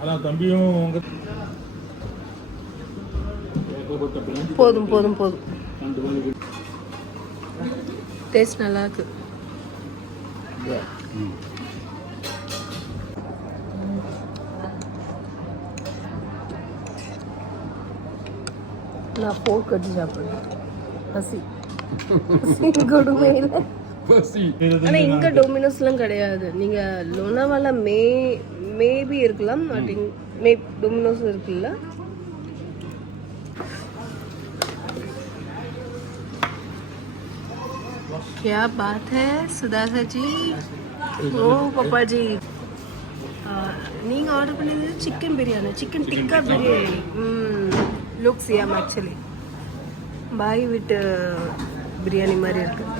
அதான் தம்பியும் போதும் போதும் போதும். டேஸ்ட் நல்லா இருக்கு. நான் போக் கட்டி சாப்பிடுறேன். பசி கொடுமை இல்லை. ஆனால் இங்கே டொமினோஸ்லாம் கிடையாது. நீங்கள் லோனாவாலா மேபி இருக்கலாம். டொமினோஸ் இருக்குல்ல. क्या बात है सुधाकर जी. ओ पापा जी நீங்கள் ஆர்டர் பண்ணது chicken biryani, chicken tikka biryani. Looks யாம் ஆக்சுவலி பாய் வீட்டு பிரியாணி மாதிரி இருக்குது.